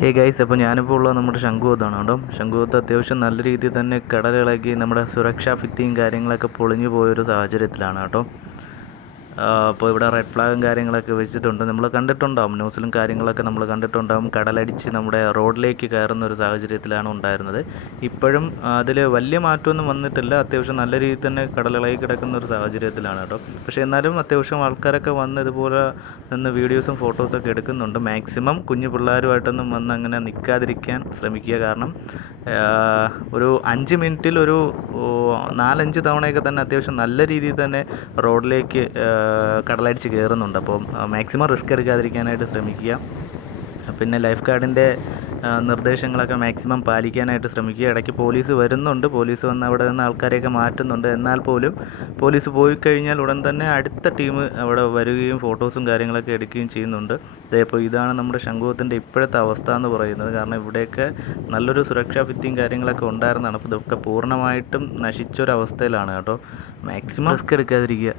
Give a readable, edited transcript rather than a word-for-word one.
Hey guys, അപ്പോൾ ഞാനിപ്പോൾ ഉള്ളത് നമ്മുടെ ശംഖുമുഖത്താണ് കേട്ടോ. ശംഖുമുഖത്ത് അത്യാവശ്യം നല്ല രീതിയിൽ തന്നെ കടലിളകി നമ്മുടെ സുരക്ഷാ ഭിത്തിയും കാര്യങ്ങളൊക്കെ പൊളിഞ്ഞു പോയൊരു സാഹചര്യത്തിലാണ് കേട്ടോ. അപ്പോൾ ഇവിടെ റെഡ് ഫ്ലാഗും കാര്യങ്ങളൊക്കെ വെച്ചിട്ടുണ്ട്. നമ്മൾ കണ്ടിട്ടുണ്ടാവും, ന്യൂസിലും കാര്യങ്ങളൊക്കെ നമ്മൾ കണ്ടിട്ടുണ്ടാവും. കടലടിച്ച് നമ്മുടെ റോഡിലേക്ക് കയറുന്ന ഒരു സാഹചര്യത്തിലാണ് ഉണ്ടായിരുന്നത്. ഇപ്പോഴും അതിൽ വലിയ മാറ്റമൊന്നും വന്നിട്ടില്ല. അത്യാവശ്യം നല്ല രീതിയിൽ തന്നെ കടലിളകി കിടക്കുന്ന ഒരു സാഹചര്യത്തിലാണ് കേട്ടോ. പക്ഷേ എന്നാലും അത്യാവശ്യം ആൾക്കാരൊക്കെ വന്ന് ഇതുപോലെ നിന്ന് വീഡിയോസും ഫോട്ടോസൊക്കെ എടുക്കുന്നുണ്ട്. മാക്സിമം കുഞ്ഞു പിള്ളേരുമായിട്ടൊന്നും വന്ന് അങ്ങനെ നിൽക്കാതിരിക്കാൻ ശ്രമിക്കുക. കാരണം ഒരു 5 മിനിറ്റിൽ ഒരു 4-5 തവണയൊക്കെ തന്നെ അത്യാവശ്യം നല്ല രീതിയിൽ തന്നെ റോഡിലേക്ക് കടലടിച്ച് കയറുന്നുണ്ട്. അപ്പോൾ മാക്സിമം റിസ്ക് എടുക്കാതിരിക്കാനായിട്ട് ശ്രമിക്കുക. പിന്നെ ലൈഫ് ഗാർഡിൻ്റെ നിർദ്ദേശങ്ങളൊക്കെ മാക്സിമം പാലിക്കാനായിട്ട് ശ്രമിക്കുക. ഇടയ്ക്ക് പോലീസ് വരുന്നുണ്ട്. പോലീസ് വന്ന് അവിടെ നിന്ന് ആൾക്കാരെയൊക്കെ മാറ്റുന്നുണ്ട്. എന്നാൽ പോലും പോലീസ് പോയി കഴിഞ്ഞാൽ ഉടൻ തന്നെ അടുത്ത ടീം അവിടെ വരികയും ഫോട്ടോസും കാര്യങ്ങളൊക്കെ എടുക്കുകയും ചെയ്യുന്നുണ്ട്. ഇപ്പോൾ ഇതാണ് നമ്മുടെ ശംഖുമുഖത്തിൻ്റെ ഇപ്പോഴത്തെ അവസ്ഥ എന്ന് പറയുന്നത്. കാരണം ഇവിടെയൊക്കെ നല്ലൊരു സുരക്ഷാ ഭിത്തിയും കാര്യങ്ങളൊക്കെ ഉണ്ടായിരുന്നതാണ്. അപ്പോൾ ഇതൊക്കെ പൂർണ്ണമായിട്ടും നശിച്ചൊരവസ്ഥയിലാണ് കേട്ടോ. Maximum risk എടുക്കാതിരിക്കുക.